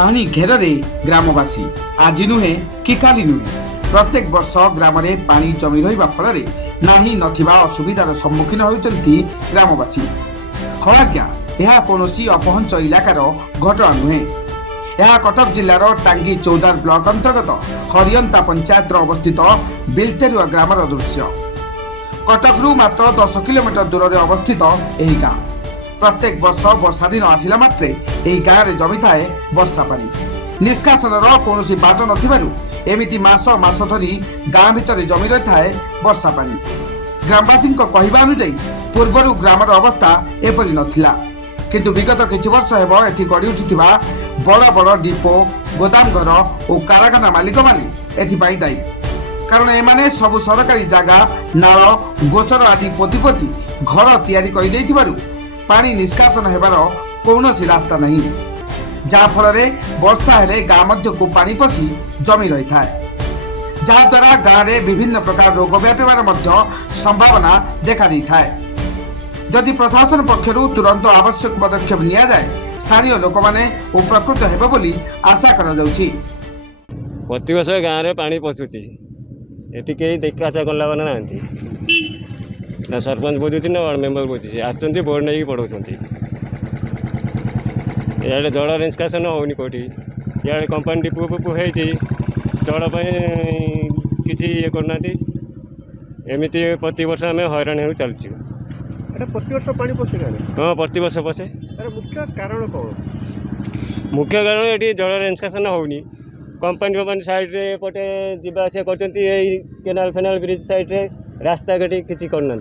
पानी घेर ग्रामवासी आज नुहे कि काली नुहे प्रत्येक वर्ष ग्राम में पानी जमी रहा फल नाही नथिबा असुविधार सम्मुखीन होती ग्रामवासी। हाँ आज्ञा, यह कौन अपहंच इलाकार घटना नुहे। यह कटक जिलार टांगी चौदार ब्लॉक अंतर्गत हरियंता पंचायत अवस्थित बिलतेरुआ ग्रामर दृश्य। कटकरू मात्र 10 किलोमीटर दूर में अवस्थित यह गाँ। प्रत्येक वर्ष वर्षा दिन आसिला मात्रे यही गाँव में जमी थाए वर्षा पानी। निष्कासन कौन बाट नमिति मास मास धरी गाँ भितर जमी रही थाए वर्षा पानी। ग्रामवासी कहवा अनुଯାयी पूर्वर ग्रामर अवस्था एपरी नथिला, किंतु विगत किछि वर्ष हेब एठी गड़ी उठिथिबा बड़ बड़ डिपो गोदाम घर और कारखाना मालिक माने एथिपाई दायी। कारण एमाने सबु सरकारी जागा नाल गोचर आदि पोती पोती घर तैयारी कर देइथिबारु पानी निष्कासन हेबार कौनसी रास्ता नहीं, जहा फल वर्षा हेले गाँ मध्य को पानी पशि जमी रही थाए, जहाद्वारा गाँव में विभिन्न प्रकार रोग व्यापार संभावना देखा दी थाए। जदि प्रशासन पक्षरु तुरंत आवश्यक पदक्षेप निया जाए स्थानीय लोक माने उपकृत हेबे बोली आशा करा जाउछि। प्रति वर्ष गाँव में पानी पशुची, एटी कई देखा कला बना ना ना सरपंच बुझुची ना वार्ड मेंबर बुझुची, आसुँच बोर्ड नहीं पढ़ाऊँ। इे जल निष्कासन होनी कौटी, इे कंपानी डिपो पुपु हो जल किसी ये करना एमती प्रति वर्ष आम हैरान हो चलचु। प्रति वर्ष पानी पशे? हाँ प्रति वर्ष पशे। मुख्य कारण कौन? मुख्य कारण ये जल निष्कासन होनी। कंपानी फंपानी साइड्रे पटे जावा कर केनाल फेनाल ब्रिज साइड्रे रास्ता घाटी किसी करना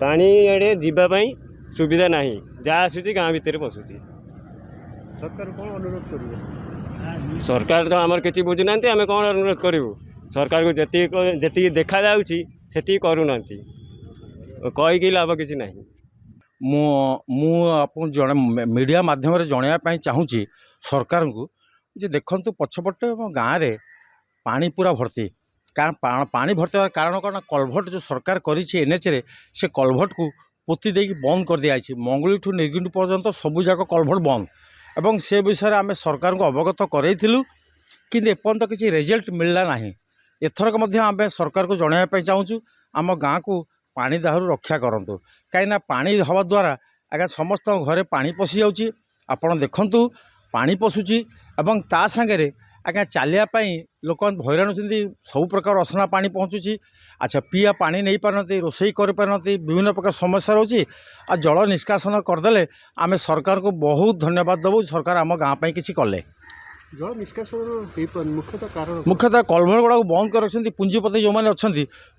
पानी एडे जावाई सुविधा ना जहाँ आसूँ गाँव भितर पशुची। सरकार कौन अनुरोध करेंगे? सरकार तो आमर किसी बुझुना आम कौन अनुरोध करूँ? सरकार को जी देखा जाती करूना कहीकि लाभ किसी ना। मुझे जड़े मीडिया माध्यम जनवाई चाहूँगी सरकार को जे देखु पछपटे गाँव में पानी पूरा भर्ती। कारण पानी भर्ती होवार कारण कौन? कलभट जो सरकार कर NH से कलभट को पोती देकी बंद कर दिखाई। मंगली ठू निर्गिंड पर्यंत सबू जाक कलभट बंद एवं से विषय आम सरकार को अवगत करूँ कि एपर्यंत किसी रिजल्ट मिलला ना। एथरक आम सरकार को जनवाई चाहूँ आम गाँ को पानी दाहर रक्षा करूँ, कहीं पानी हवा द्वारा आज्ञा समस्त घरे पानी पशि जाऊँगी। आपड़ देखु पानी पशुची एवं ता सागरे आज्ञा चलियापाई लोक हैरान होती। सब प्रकार असना पानी पहुँचुची। अच्छा पीआ पानी नहीं पारती, रोषे कर पारती, विभिन्न प्रकार समस्या रोचे। आ जल निष्कासन करदे आम सरकार को बहुत धन्यवाद देवु। सरकार आम गाँव किसी कले। जल निष्कासन मुख्यतः कारण मुख्यतः कलभट गुड़ा बंद कर रखते। पुंजीपति जो मैंने अच्छा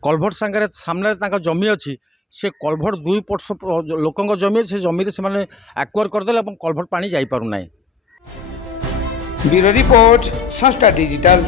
कलभट सांगे सामने जमी अच्छी से कलभट 2 वर्ष लोक जमी से जमी से एक्वायर करदे कलभट पानी जापार ना। ब्यूरो रिपोर्ट संस्था डिजिटल।